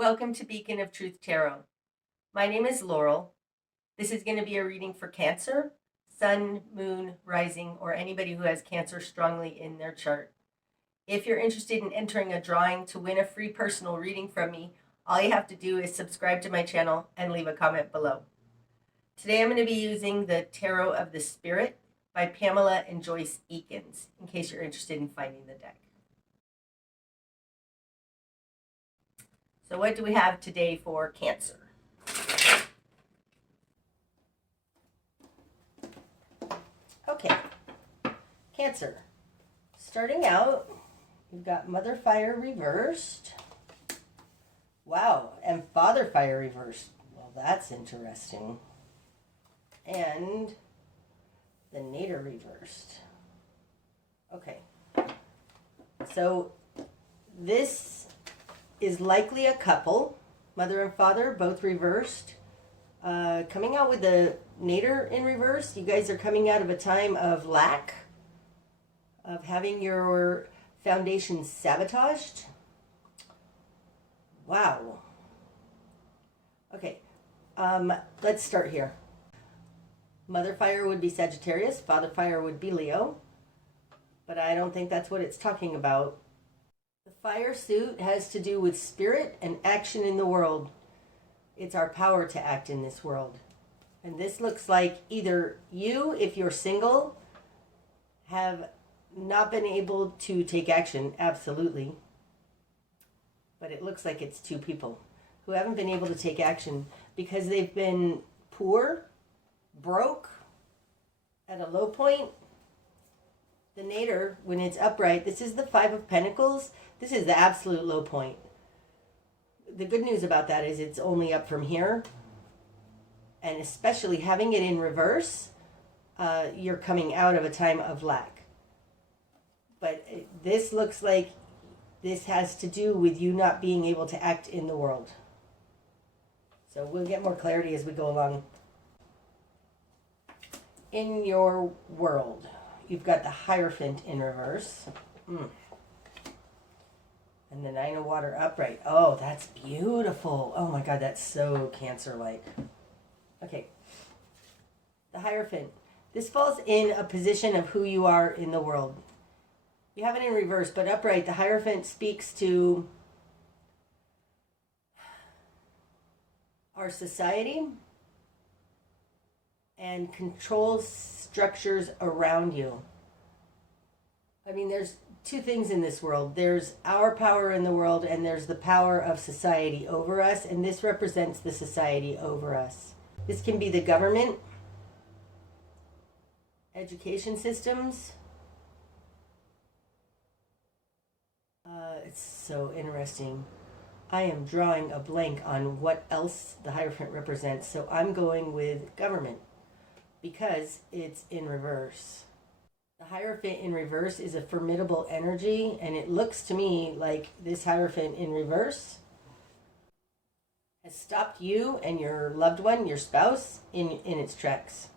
Welcome to Beacon of Truth Tarot. My name is Laurel. This is going to be a reading for Cancer, Sun, Moon, Rising, or anybody who has Cancer strongly in their chart. If you're interested in entering a drawing to win a free personal reading from me, all you have to do is subscribe to my channel and leave a comment below. Today I'm going to be using the Tarot of the Spirit by Pamela and Joyce Eakins, in case you're interested in finding the deck. So what do we have today for Cancer? Okay, Cancer. Starting out, you've got Mother Fire reversed. Wow, and Father Fire reversed. Well, that's interesting. And the Nader reversed. Okay, so this is likely a couple, mother and father, both reversed. Coming out with the Nader in reverse, you guys are coming out of a time of lack, of having your foundation sabotaged. Wow. Okay, let's start here. Mother Fire would be Sagittarius, Father Fire would be Leo, but I don't think that's what it's talking about. The fire suit has to do with spirit and action in the world. It's our power to act in this world. And this looks like either you, if you're single, have not been able to take action, absolutely. But it looks like it's two people who haven't been able to take action because they've been poor, broke, at a low point. The Nader, when it's upright, this is the Five of Pentacles. This is the absolute low point. The good news about that is it's only up from here. And especially having it in reverse, you're coming out of a time of lack. But this looks like this has to do with you not being able to act in the world. So we'll get more clarity as we go along. In your world, you've got the Hierophant in reverse. And the Nine of Water upright. Oh, that's beautiful. Oh my God, that's so Cancer-like. Okay. The Hierophant. This falls in a position of who you are in the world. You have it in reverse, but upright, the Hierophant speaks to our society and control structures around you. I mean, there's two things in this world. There's our power in the world, and there's the power of society over us, and this represents the society over us. This can be the government, education systems. It's so interesting. I am drawing a blank on what else the Hierophant represents, so I'm going with government because it's in reverse. The Hierophant in reverse is a formidable energy, and it looks to me like this Hierophant in reverse has stopped you and your loved one, your spouse, in its tracks.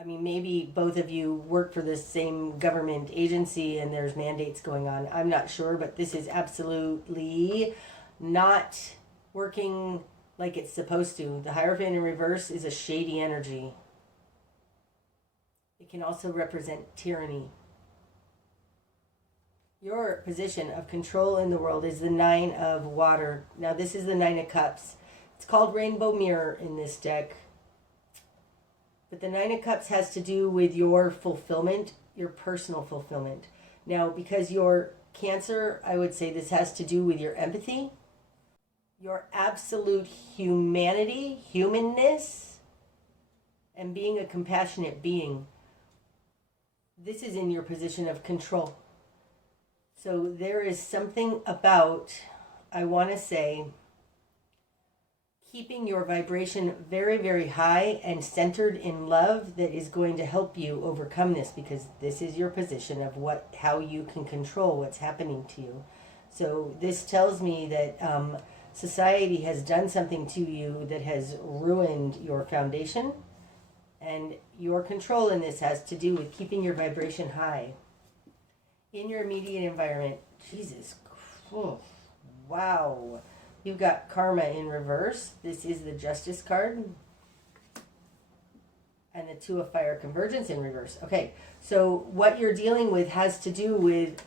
I mean, maybe both of you work for the same government agency and there's mandates going on. I'm not sure, but this is absolutely not working like it's supposed to. The Hierophant in reverse is a shady energy. It can also represent tyranny. Your position of control in the world is the Nine of Water. Now this is the Nine of Cups. It's called Rainbow Mirror in this deck. But the Nine of Cups has to do with your fulfillment, your personal fulfillment. Now, because you're Cancer, I would say this has to do with your empathy, your absolute humanity, humanness, and being a compassionate being. This is in your position of control. So there is something about, I want to say, keeping your vibration very, very high and centered in love that is going to help you overcome this, because this is your position of how you can control what's happening to you. So this tells me that society has done something to you that has ruined your foundation, and your control in this has to do with keeping your vibration high in your immediate environment. Jesus, oh, Wow. You've got karma in reverse. This is the Justice card. And the Two of Fire convergence in reverse. Okay, so what you're dealing with has to do with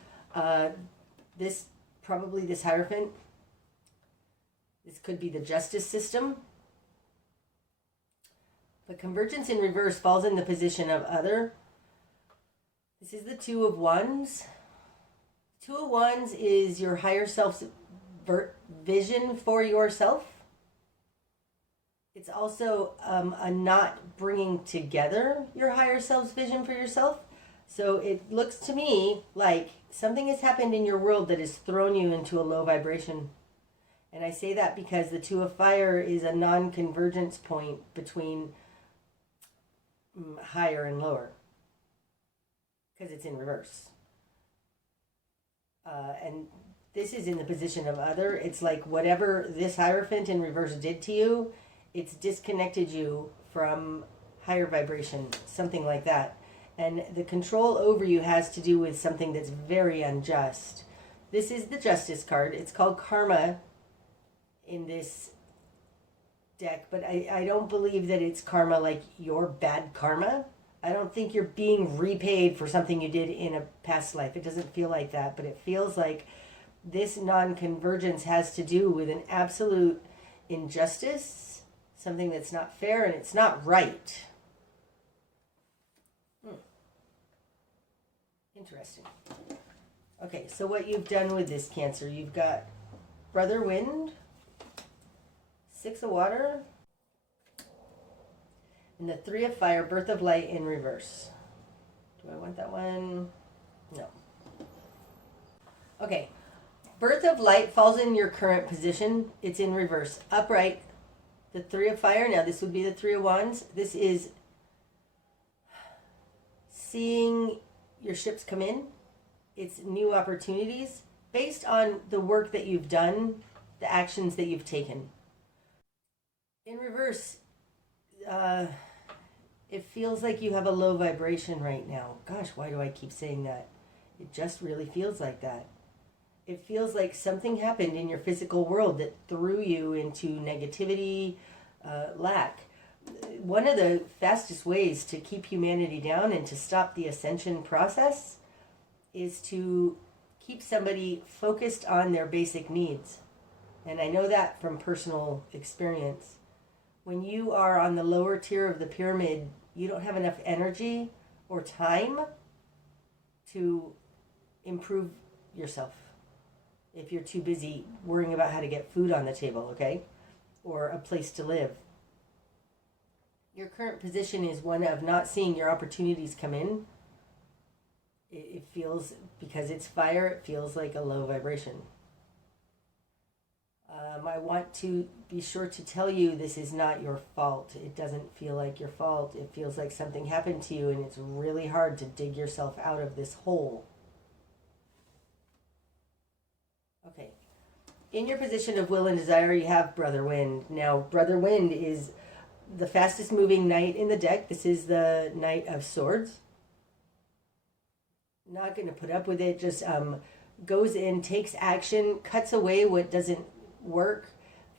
probably this Hierophant. This could be the justice system. But convergence in reverse falls in the position of other. This is the Two of Wands. Two of Wands is your higher self's vision for yourself. It's also a not bringing together your higher self's vision for yourself. So it looks to me like something has happened in your world that has thrown you into a low vibration. And I say that because the Two of Fire is a non-convergence point between higher and lower. Because it's in reverse. And this is in the position of other. It's like whatever this Hierophant in reverse did to you, it's disconnected you from higher vibration, something like that. And the control over you has to do with something that's very unjust. This is the Justice card. It's called karma in this deck, but I don't believe that it's karma like your bad karma. I don't think you're being repaid for something you did in a past life. It doesn't feel like that, but it feels like this non-convergence has to do with an absolute injustice, something that's not fair, and it's not right. Interesting. Okay, so what you've done with this Cancer, you've got Brother Wind, Six of Water, and the Three of Fire, Birth of Light in reverse. Do I want that one? No. Okay, Birth of Light falls in your current position. It's in reverse. Upright, the Three of Fire. Now this would be the Three of Wands. This is seeing your ships come in. It's new opportunities based on the work that you've done, the actions that you've taken. In reverse, it feels like you have a low vibration right now. Gosh, why do I keep saying that? It just really feels like that. It feels like something happened in your physical world that threw you into negativity, lack. One of the fastest ways to keep humanity down and to stop the ascension process is to keep somebody focused on their basic needs. And I know that from personal experience. When you are on the lower tier of the pyramid, you don't have enough energy or time to improve yourself if you're too busy worrying about how to get food on the table, okay? Or a place to live. Your current position is one of not seeing your opportunities come in. It feels, because it's fire, it feels like a low vibration. I want to be sure to tell you this is not your fault. It doesn't feel like your fault. It feels like something happened to you, and it's really hard to dig yourself out of this hole. Okay. In your position of will and desire, you have Brother Wind. Now, Brother Wind is the fastest moving knight in the deck. This is the Knight of Swords. Not going to put up with it. Just goes in, takes action, cuts away what doesn't work.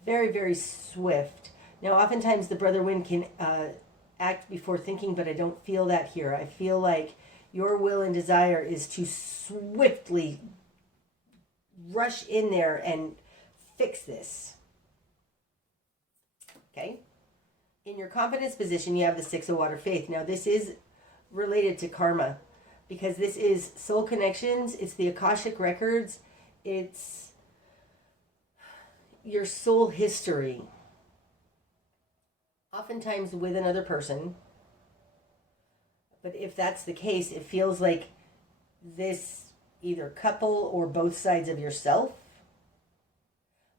Very, very swift. Now, oftentimes the Brother Wind can act before thinking, but I don't feel that here. I feel like your will and desire is to swiftly rush in there and fix this. Okay? In your confidence position, you have the Six of Water, Faith. Now, this is related to karma, because this is soul connections. It's the Akashic records. It's your soul history. Oftentimes with another person. But if that's the case, it feels like this either couple or both sides of yourself.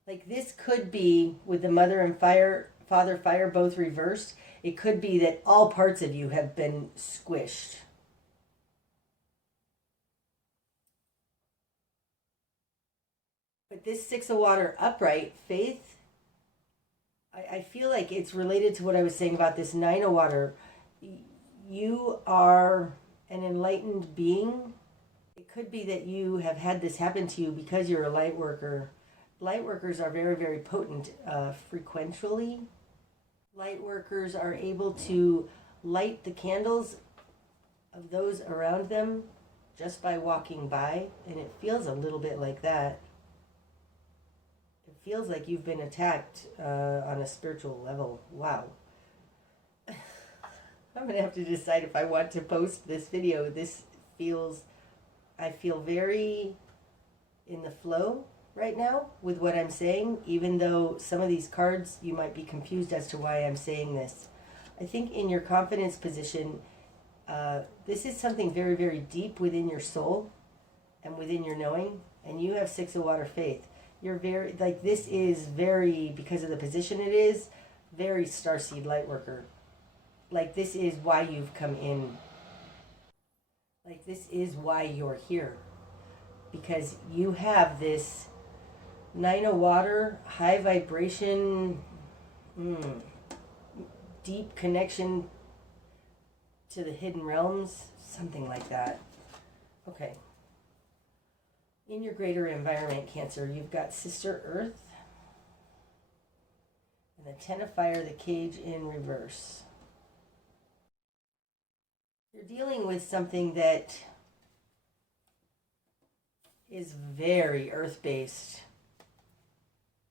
Like this could be with the Mother and Fire, Father Fire both reversed. It could be that all parts of you have been squished. But this Six of Water upright, Faith, I feel like it's related to what I was saying about this Nine of Water. You are an enlightened being. It could be that you have had this happen to you because you're a light worker. Lightworkers are very, very potent frequentially. Lightworkers are able to light the candles of those around them just by walking by, and it feels a little bit like that. It feels like you've been attacked on a spiritual level. Wow. I'm going to have to decide if I want to post this video. I feel very in the flow right now with what I'm saying, even though some of these cards you might be confused as to why I'm saying this. I think in your confidence position, this is something very, very deep within your soul and within your knowing, and you have Six of Water faith. You're very, like, this is very, because of the position it is, very Starseed Lightworker. Like, this is why you've come in. Like, this is why you're here. Because you have this Nine of Water, high vibration, deep connection to the hidden realms, something like that. Okay. In your greater environment, Cancer, you've got Sister Earth and the Ten of Fire, the Cage in reverse. You're dealing with something that is very earth-based,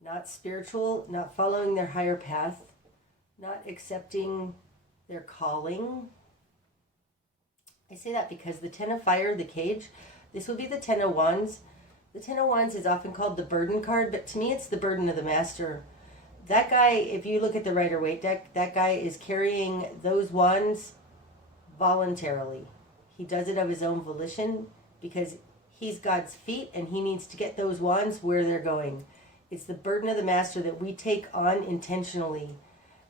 not spiritual, not following their higher path, not accepting their calling. I say that because the Ten of Fire, the Cage, this would be the Ten of Wands. The Ten of Wands is often called the burden card, but to me it's the burden of the master. That guy, if you look at the Rider-Waite deck, that guy is carrying those wands voluntarily. He does it of his own volition because he's God's feet and he needs to get those wands where they're going. It's the burden of the master that we take on intentionally.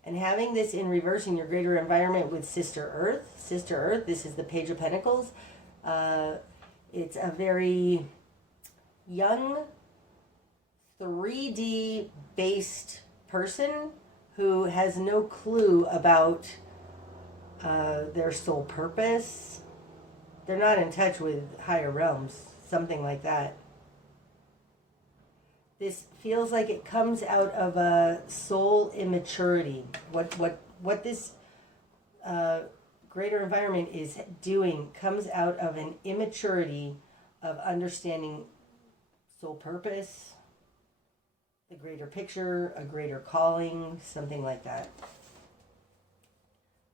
And having this in reverse in your greater environment with Sister Earth, this is the Page of Pentacles. It's a very young, 3D based person who has no clue about their soul purpose. They're not in touch with higher realms, something like that. This feels like it comes out of a soul immaturity. What this greater environment is doing comes out of an immaturity of understanding soul purpose, the greater picture, a greater calling, something like that.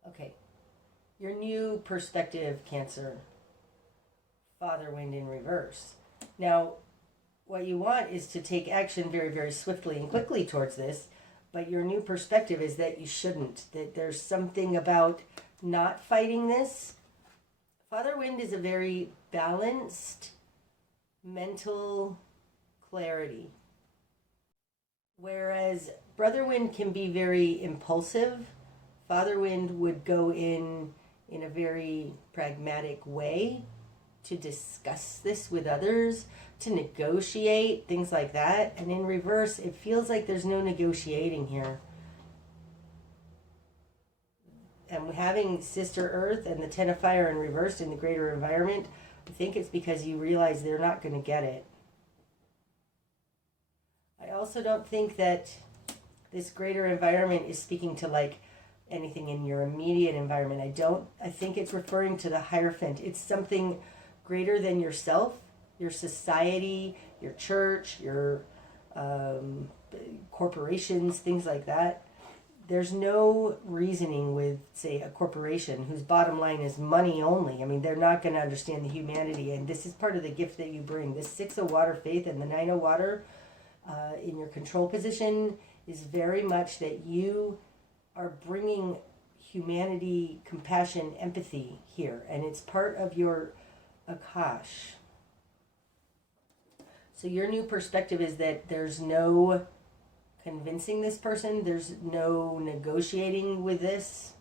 Okay. Your new perspective, Cancer. Father Wind in reverse. Now, what you want is to take action very, very swiftly and quickly towards this, but your new perspective is that you shouldn't, that there's something about not fighting this. Father Wind is a very balanced mental clarity, whereas Brother Wind can be very impulsive. Father Wind would go in a very pragmatic way to discuss this with others, to negotiate, things like that. And in reverse, it feels like there's no negotiating here. And having Sister Earth and the Ten of Fire in reverse in the greater environment, I think it's because you realize they're not going to get it. I also don't think that this greater environment is speaking to like anything in your immediate environment. I think it's referring to the Hierophant. It's something greater than yourself, your society, your church, your corporations, things like that. There's no reasoning with, say, a corporation whose bottom line is money only. I mean, they're not going to understand the humanity, and this is part of the gift that you bring. This Six of Water faith and the Nine of Water in your control position is very much that you are bringing humanity, compassion, empathy here, and it's part of your Akash. So your new perspective is that there's no convincing this person, there's no negotiating with this.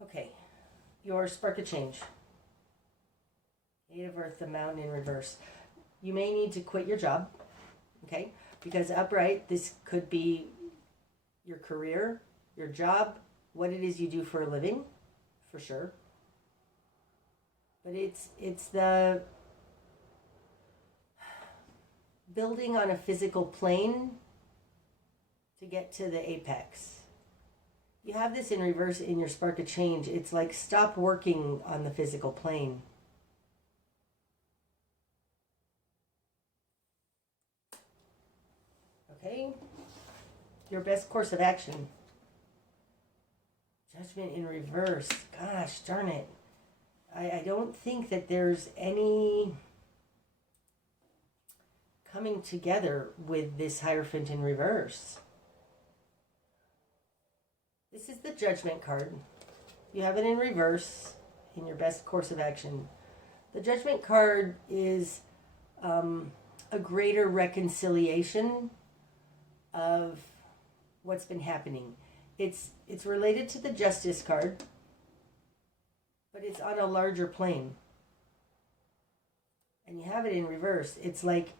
Okay, your spark of change. Eight of Earth, the Mountain in reverse. You may need to quit your job, okay? Because upright, this could be your career, your job, what it is you do for a living, for sure. But it's the building on a physical plane to get to the apex. You have this in reverse in your spark of change. It's like stop working on the physical plane. Okay? Your best course of action. Judgment in reverse. Gosh darn it. I don't think that there's any coming together with this Hierophant in reverse. This is the Judgment card. You have it in reverse in your best course of action. The Judgment card is a greater reconciliation of what's been happening. It's related to the Justice card, but it's on a larger plane. And you have it in reverse. It's like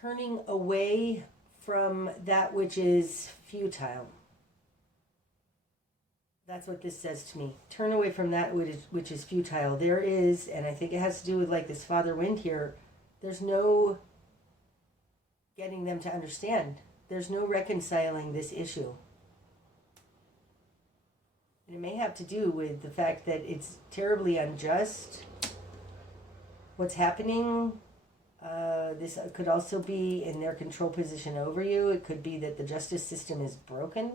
turning away from that which is futile. That's what this says to me. Turn away from that which is futile. There is, and I think it has to do with like this Father Wind here, there's no getting them to understand. There's no reconciling this issue. And it may have to do with the fact that it's terribly unjust what's happening. This could also be in their control position over you. It could be that the justice system is broken.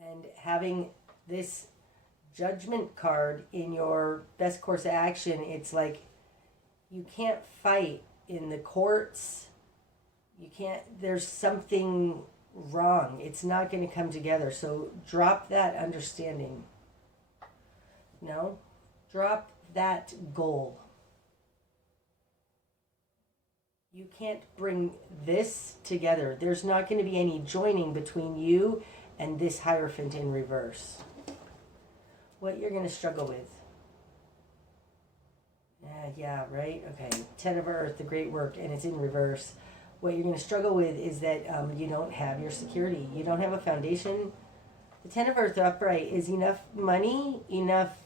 And having this Judgment card in your best course of action, it's like you can't fight in the courts. You can't, there's something wrong. It's not going to come together. So drop that understanding. No? Drop that goal. You can't bring this together. There's not going to be any joining between you and this Hierophant in reverse. What you're going to struggle with. Yeah, right? Okay. 10 of Earth, the great work, and it's in reverse. What you're going to struggle with is that you don't have your security. You don't have a foundation. The 10 of Earth upright is enough money, enough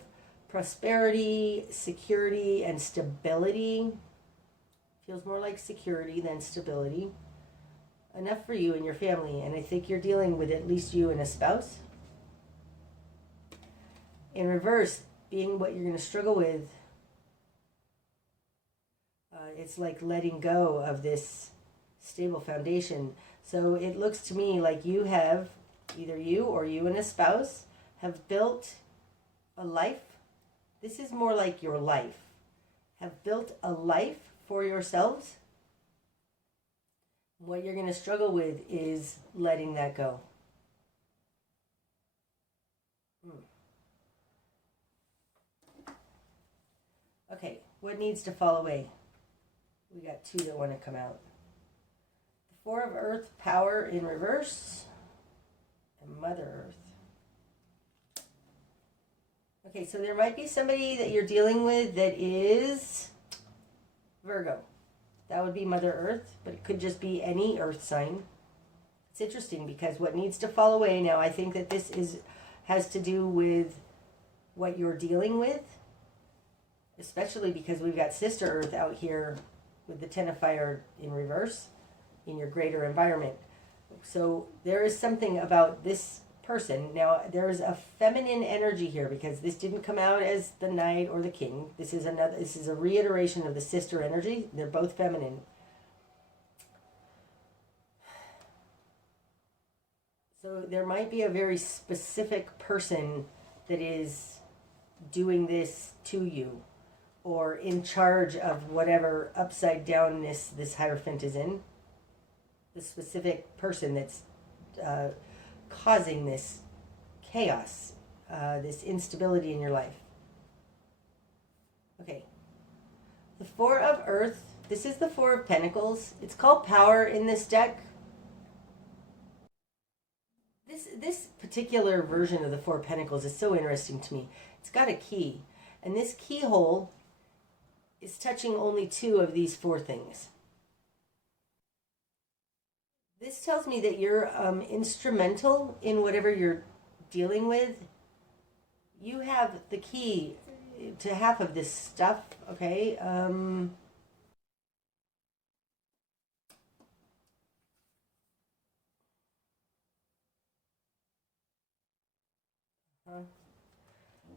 prosperity, security, and stability. Feels more like security than stability. Enough for you and your family, and I think you're dealing with at least you and a spouse. In reverse, being what you're going to struggle with, it's like letting go of this stable foundation. So it looks to me like you have, either you or you and a spouse, have built a life. This is more like your life. Have built a life for yourselves. What you're going to struggle with is letting that go. Okay, what needs to fall away? We got two that want to come out. The 4 of Earth, power in reverse, and Mother Earth. Okay, so there might be somebody that you're dealing with that is Virgo. That would be Mother Earth, but it could just be any Earth sign. It's interesting because what needs to fall away now, I think that this has to do with what you're dealing with, especially because we've got Sister Earth out here with the 10 of Fire in reverse in your greater environment. So there is something about this person. Now, there's a feminine energy here because this didn't come out as the Knight or the King. This is a reiteration of the sister energy. They're both feminine. So there might be a very specific person that is doing this to you, or in charge of whatever upside downness this Hierophant is in. The specific person that's causing this chaos, this instability in your life. Okay. The 4 of Earth, this is the 4 of Pentacles. It's called power in this deck. This particular version of the 4 of Pentacles is so interesting to me. It's got a key, and this keyhole is touching only 2 of these 4 things. This tells me that you're instrumental in whatever you're dealing with. You have the key. to half of this stuff, okay?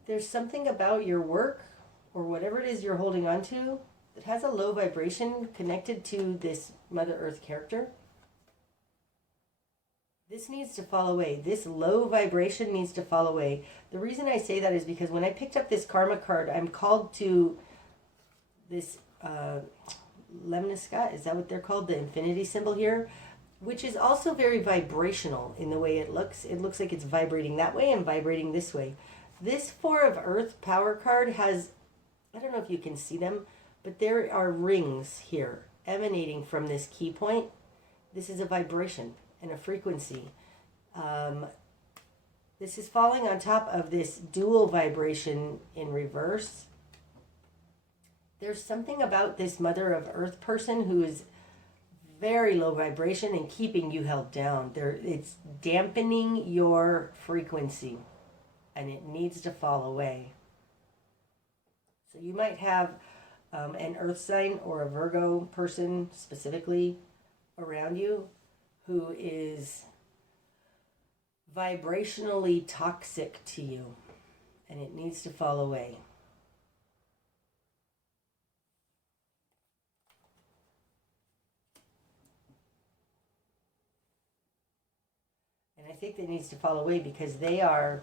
There's something about your work or whatever it is you're holding on to that has a low vibration connected to this Mother Earth character. This needs to fall away. This low vibration needs to fall away. The reason I say that is because when I picked up this karma card, I'm called to this Lemnisca, is that what they're called? The infinity symbol here, which is also very vibrational in the way it looks. It looks like it's vibrating that way and vibrating this way. This Four of Earth power card has, I don't know if you can see them, but there are rings here emanating from this key point. This is a vibration and a frequency. This is falling on top of this dual vibration in reverse. There's something about this Mother of Earth person who is very low vibration and keeping you held down. It's dampening your frequency, and it needs to fall away. So you might have an earth sign or a Virgo person specifically around you who is vibrationally toxic to you, and it needs to fall away. And I think that needs to fall away because they are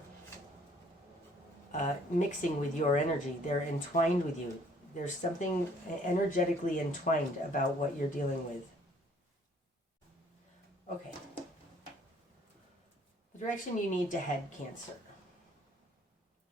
mixing with your energy. They're entwined with you. There's something energetically entwined about what you're dealing with. Okay. The direction you need to head, Cancer.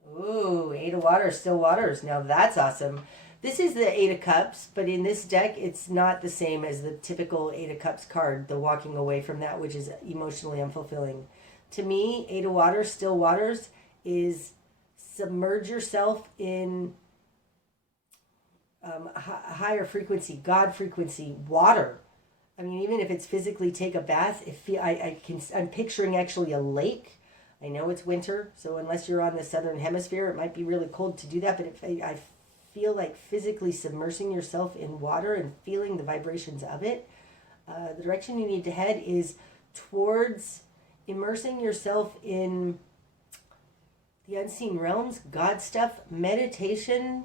Ooh, Eight of Waters, still waters. Now that's awesome. This is the Eight of Cups, but in this deck, it's not the same as the typical Eight of Cups card, the walking away from that, which is emotionally unfulfilling. To me, Eight of Waters, still waters, is submerge yourself in higher frequency, God frequency, water. I mean, even if it's physically take a bath, I'm picturing actually a lake. I know it's winter, so unless you're on the southern hemisphere, it might be really cold to do that, but I feel like physically submersing yourself in water and feeling the vibrations of it. The direction you need to head is towards immersing yourself in the unseen realms, God stuff, meditation,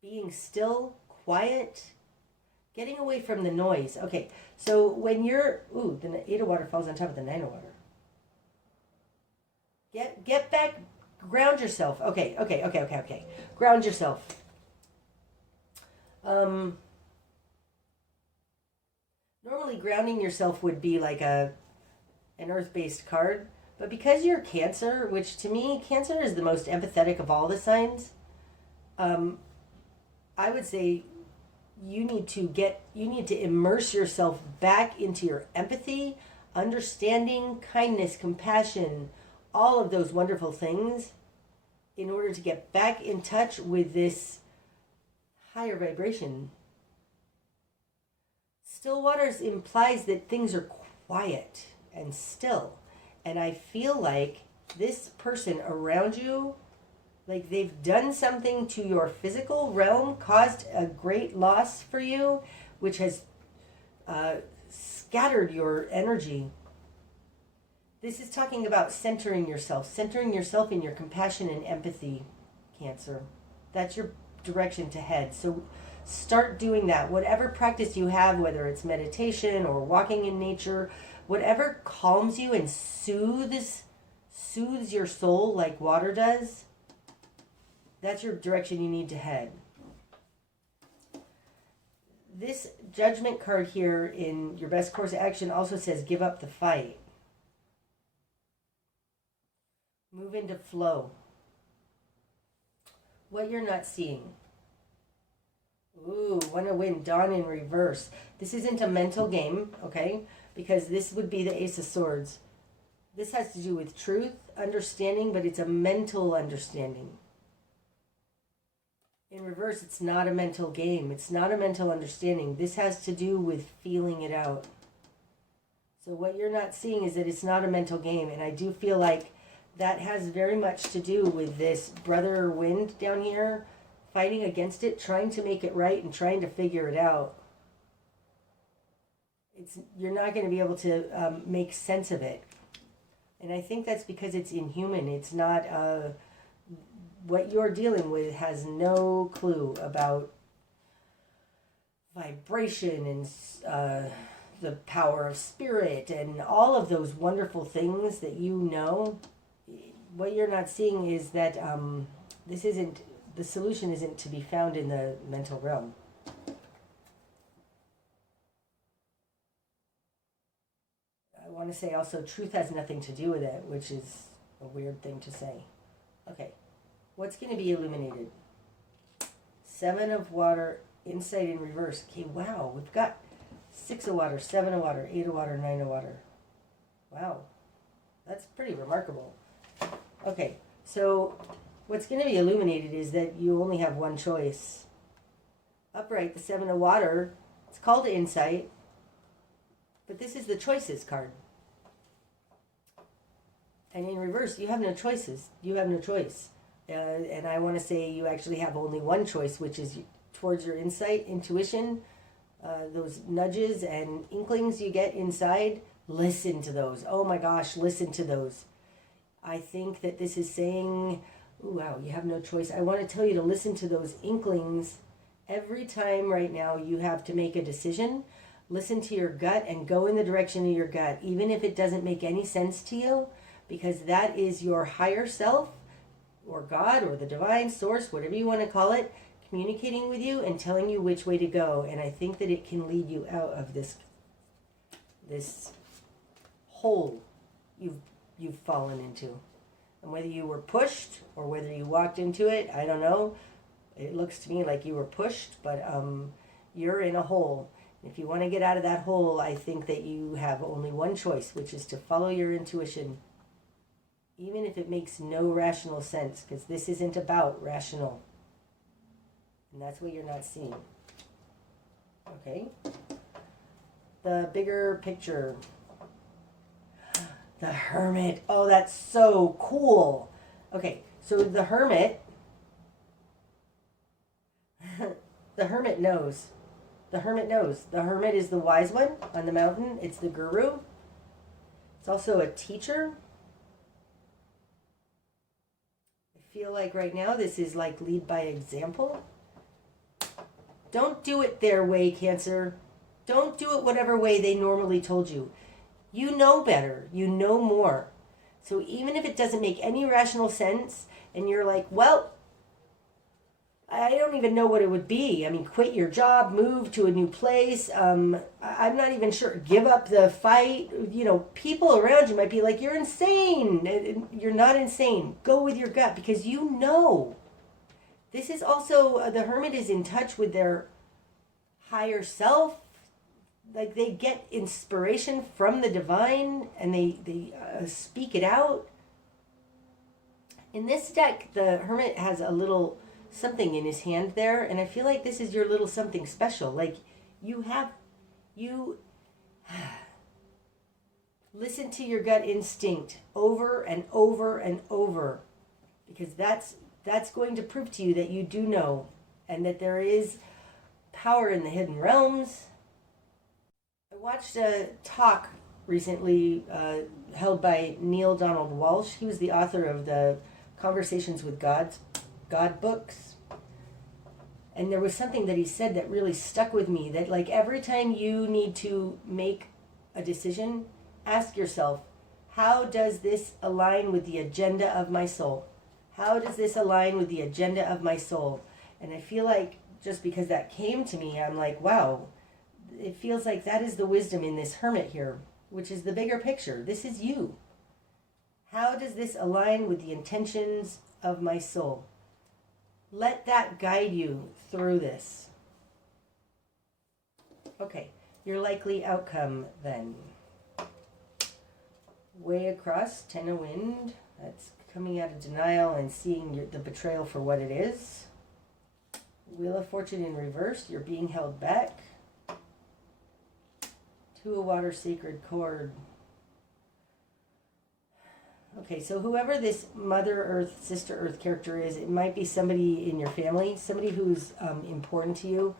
being still, quiet, getting away from the noise. Okay, so when you're, the Eight of Water falls on top of the Nine of Water. Get back, ground yourself. Okay. Ground yourself. Normally grounding yourself would be like an earth-based card, but because you're Cancer, which to me, Cancer is the most empathetic of all the signs, I would say you need to immerse yourself back into your empathy, understanding, kindness, compassion, all of those wonderful things in order to get back in touch with this higher vibration. Still waters implies that things are quiet and still. And I feel like this person around you, like they've done something to your physical realm, caused a great loss for you, which has scattered your energy. This is talking about centering yourself in your compassion and empathy, Cancer. That's your direction to head. So start doing that. Whatever practice you have, whether it's meditation or walking in nature, whatever calms you and soothes your soul like water does, that's your direction you need to head. This Judgment card here in your best course of action also says give up the fight. Move into flow. What you're not seeing. Ooh, want to win, Dawn in reverse. This isn't a mental game, okay? Because this would be the Ace of Swords. This has to do with truth, understanding, but it's a mental understanding. In reverse, it's not a mental game. It's not a mental understanding. This has to do with feeling it out. So what you're not seeing is that it's not a mental game. And I do feel like that has very much to do with this brother wind down here, fighting against it, trying to make it right and trying to figure it out. You're not going to be able to make sense of it. And I think that's because it's inhuman. It's not, what you're dealing with has no clue about vibration and the power of spirit and all of those wonderful things that you know. What you're not seeing is that the solution isn't to be found in the mental realm. I want to say also, truth has nothing to do with it, which is a weird thing to say. Okay, what's going to be illuminated? 7 of water, insight in reverse. Okay, wow, we've got 6 of water, 7 of water, 8 of water, 9 of water. Wow, that's pretty remarkable. Okay, so what's going to be illuminated is that you only have one choice. Upright, the 7 of water, it's called insight, but this is the choices card. And in reverse, you have no choices. You have no choice. And I want to say you actually have only one choice, which is towards your insight, intuition, those nudges and inklings you get inside. Listen to those. Oh my gosh, listen to those. I think that this is saying, ooh, wow, you have no choice. I want to tell you to listen to those inklings. Every time right now you have to make a decision, listen to your gut and go in the direction of your gut, even if it doesn't make any sense to you, because that is your higher self, or God, or the divine source, whatever you want to call it, communicating with you and telling you which way to go. And I think that it can lead you out of this hole you've fallen into. And whether you were pushed or whether you walked into it, I don't know. It looks to me like you were pushed, but you're in a hole. If you want to get out of that hole, I think that you have only one choice, which is to follow your intuition, even if it makes no rational sense, because this isn't about rational. And that's what you're not seeing. Okay? The bigger picture. The Hermit. Oh, that's so cool. Okay, so the Hermit, the Hermit knows. The Hermit knows. The Hermit is the wise one on the mountain. It's the guru. It's also a teacher. I feel like right now this is like lead by example. Don't do it their way, Cancer. Don't do it whatever way they normally told you. You know better. You know more. So even if it doesn't make any rational sense and you're like, well, I don't even know what it would be. I mean, quit your job, move to a new place. I'm not even sure. Give up the fight. You know, people around you might be like, you're insane. You're not insane. Go with your gut because you know. This is also, the Hermit is in touch with their higher self. Like they get inspiration from the divine and they speak it out. In this deck, the Hermit has a little something in his hand there, and I feel like this is your little something special. Like you listen to your gut instinct over and over and over, because that's going to prove to you that you do know and that there is power in the hidden realms. I watched a talk recently held by Neil Donald Walsh. He was the author of the Conversations with God books. And there was something that he said that really stuck with me, that like every time you need to make a decision, ask yourself, how does this align with the agenda of my soul? How does this align with the agenda of my soul? And I feel like just because that came to me, I'm like, wow, it feels like that is the wisdom in this Hermit here, which is the bigger picture. This is you. How does this align with the intentions of my soul? Let that guide you through this. Okay, your likely outcome then. Way across, 10 of Wind. That's coming out of denial and seeing the betrayal for what it is. Wheel of Fortune in reverse, you're being held back. 2 of Water, Sacred Cord. Okay, so whoever this Mother Earth, Sister Earth character is, it might be somebody in your family, somebody who's important to you.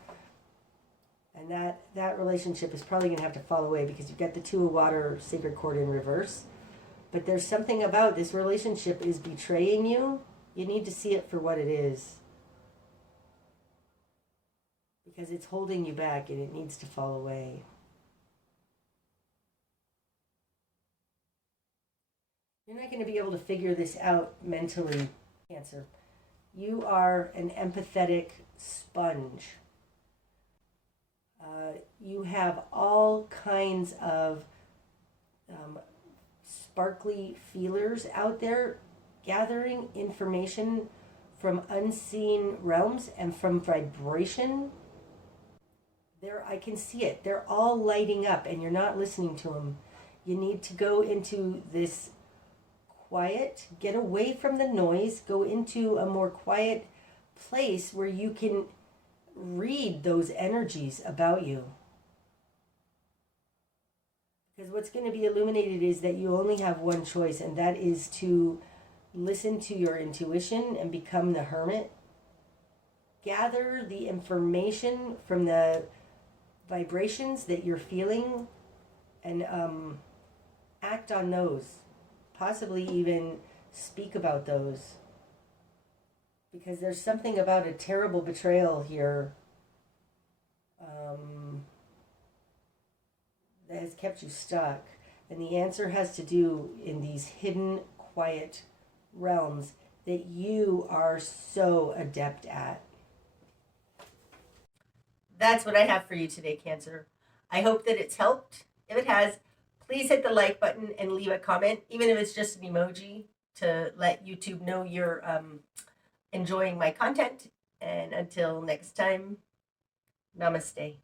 And that relationship is probably going to have to fall away because you've got the Two of Water Sacred Cord in reverse. But there's something about this relationship is betraying you. You need to see it for what it is. Because it's holding you back and it needs to fall away. You're not going to be able to figure this out mentally, Cancer. You are an empathetic sponge. You have all kinds of sparkly feelers out there gathering information from unseen realms and from vibration. I can see it. They're all lighting up and you're not listening to them. You need to go into this quiet, get away from the noise, go into a more quiet place where you can read those energies about you. Because what's going to be illuminated is that you only have one choice, and that is to listen to your intuition and become the hermit. Gather the information from the vibrations that you're feeling and act on those. Possibly even speak about those. Because there's something about a terrible betrayal here that has kept you stuck. And the answer has to do in these hidden, quiet realms that you are so adept at. That's what I have for you today, Cancer. I hope that it's helped. If it has, please hit the like button and leave a comment, even if it's just an emoji, to let YouTube know you're enjoying my content. And until next time, namaste.